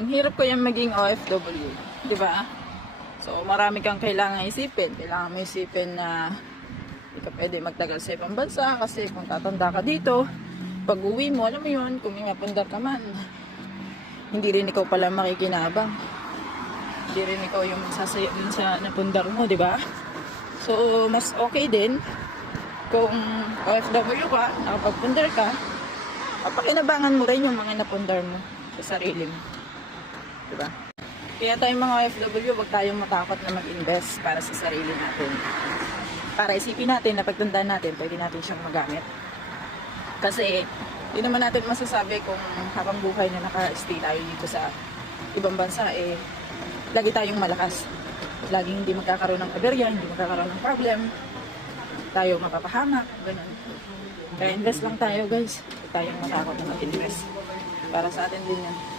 Ang hirap ko yung maging OFW, di ba? So, marami kang kailangan isipin. Kailangan mo isipin na hindi ka pwede magtagal sa ibang bansa kasi kung tatanda ka dito, pag uwi mo, alam mo yun, kung may mapundar ka man, hindi rin ikaw pala makikinabang. Hindi rin ikaw yung sasaya dun sa napundar mo, di ba? So, mas okay din kung OFW ka, nakapagpundar ka, papakinabangan mo rin yung mga napundar mo sa sarili mo. Diba? Kaya tayong mga OFW, wag tayong matakot na mag-invest para sa sarili natin. Para isipin natin na pagtandaan natin, pwede natin siyang magamit. Kasi, hindi naman natin masasabi kung habang buhay na naka-stay tayo dito sa ibang bansa, lagi tayong malakas. Laging hindi magkakaroon ng aberya, hindi magkakaroon ng problem. Tayo mapapahamak, ganun. Kaya invest lang tayo guys. Huwag tayong matakot na mag-invest. Para sa atin din yan.